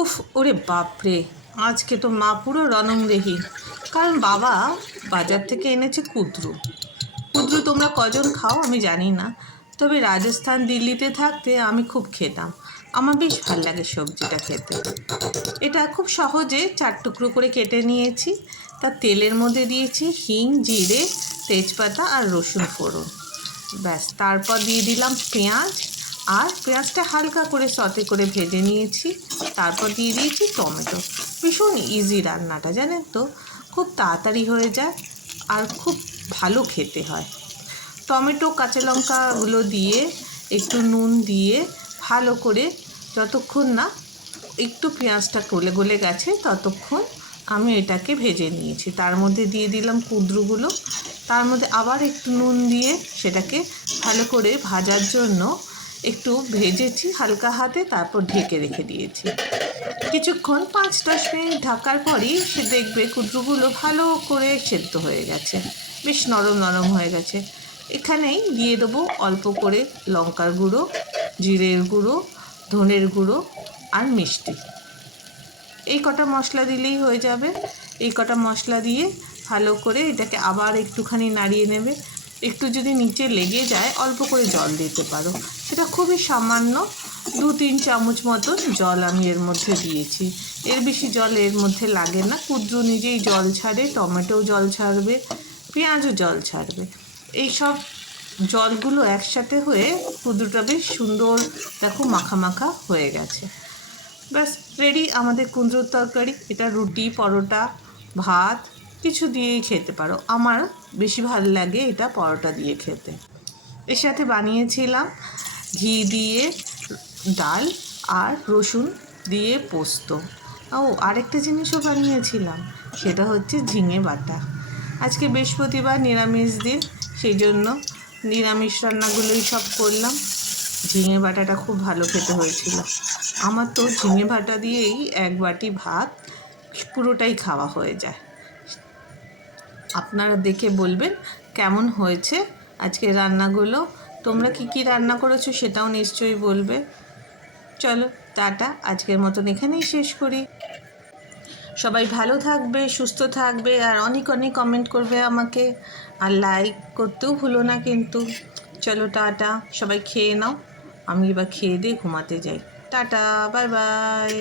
উফ, ওরে বাপরে! আজকে তো মা পুরো রণংরেহী। কারণ বাবা বাজার থেকে এনেছে কুঁদরু। কুঁদরু তোমরা কজন খাও আমি জানি না, তবে রাজস্থান দিল্লিতে থাকতে আমি খুব খেতাম। আমার বেশ ভাল লাগে সবজিটা খেতে। এটা খুব সহজে 4 টুকরো করে কেটে নিয়েছি। তার তেলের মধ্যে দিয়েছি হিং, জিরে, তেজপাতা আর রসুন ফোড়ন। ব্যাস, তারপর দিয়ে দিলাম পেঁয়াজ, আর পেঁয়াজটা হালকা করে সতে করে ভেজে নিয়েছি। তারপর দিয়ে দিয়েছি টমেটো। ভীষণ ইজি রান্নাটা, জানেন তো, খুব তাড়াতাড়ি হয়ে যায় আর খুব ভালো খেতে হয়। টমেটো কাঁচা লঙ্কাগুলো দিয়ে একটু নুন দিয়ে ভালো করে, যতক্ষণ না একটু পেঁয়াজটা গলে গলে গেছে ততক্ষণ আমি এটাকে ভেজে নিয়েছি। তার মধ্যে দিয়ে দিলাম কুঁদরুগুলো, তার মধ্যে আবার একটু নুন দিয়ে সেটাকে ভালো করে ভাজার জন্য একটু ভেজেছি হালকা হাতে, তারপর ঢেকে রেখে দিয়েছি কিছুক্ষণ। 5-10 মিনিট ঢাকার পরই সে দেখবে কুঁদরুগুলো ভালো করে সেদ্ধ হয়ে গেছে, বেশ নরম নরম হয়ে গেছে। এখানেই দিয়ে দেবো অল্প করে লঙ্কার গুঁড়ো, জিরের গুঁড়ো, ধনের গুঁড়ো আর মিষ্টি। এই কটা মশলা দিলেই হয়ে যাবে। এই কটা মশলা দিয়ে ভালো করে এটাকে আবার একটুখানি নাড়িয়ে নেবে। একটু যদি নিচে লেগে যায় অল্প করে জল দিতে পারো, সেটা খুবই সামান্য 2-3 চামচ মতন জল আমি এর মধ্যে দিয়েছি। এর বেশি জল এর মধ্যে লাগে না। কুঁদরু নিজেই জল ছাড়ে, টমেটোও জল ছাড়বে, পেঁয়াজও জল ছাড়বে। এই সব জলগুলো একসাথে হয়ে কুঁদরুটা বেশ সুন্দর, দেখো, মাখা মাখা হয়ে গেছে। ব্যাস, রেডি আমাদের কুঁদরুর তরকারি। এটা রুটি, পরোটা, ভাত কিছু দিয়েই খেতে পারো। আমার বেশি ভালো লাগে এটা পরোটা দিয়ে খেতে। এর সাথে বানিয়েছিলাম ঘি দিয়ে ডাল আর রসুন দিয়ে পোস্ত। ও, আরেকটা জিনিসও বানিয়েছিলাম, সেটা হচ্ছে ঝিঙে বাটা। আজকে বৃহস্পতিবার, নিরামিষ দিন, সেই জন্য নিরামিষ রান্নাগুলোই সব করলাম। ঝিঙে বাটাটা খুব ভালো খেতে হয়েছিল। আমার তো ঝিঙে বাটা দিয়েই 1 বাটি ভাত পুরোটাই খাওয়া হয়ে যায়। আপনারা দেখে বলবেন কেমন হয়েছে আজকের রান্নাগুলো। তোমরা কি কি রান্না করেছো সেটাও নিশ্চয়ই বলবে। চলো, টাটা, আজকের মতন এখানেই শেষ করি। সবাই ভালো থাকবে, সুস্থ থাকবে, আর অনেক অনেক কমেন্ট করবে আমাকে, আর লাইক করতেও ভুলো না কিন্তু। চলো, টাটা, সবাই খেয়ে নাও। আমি এবার খেয়ে দিয়ে ঘুমাতে যাই। Tata, bye bye.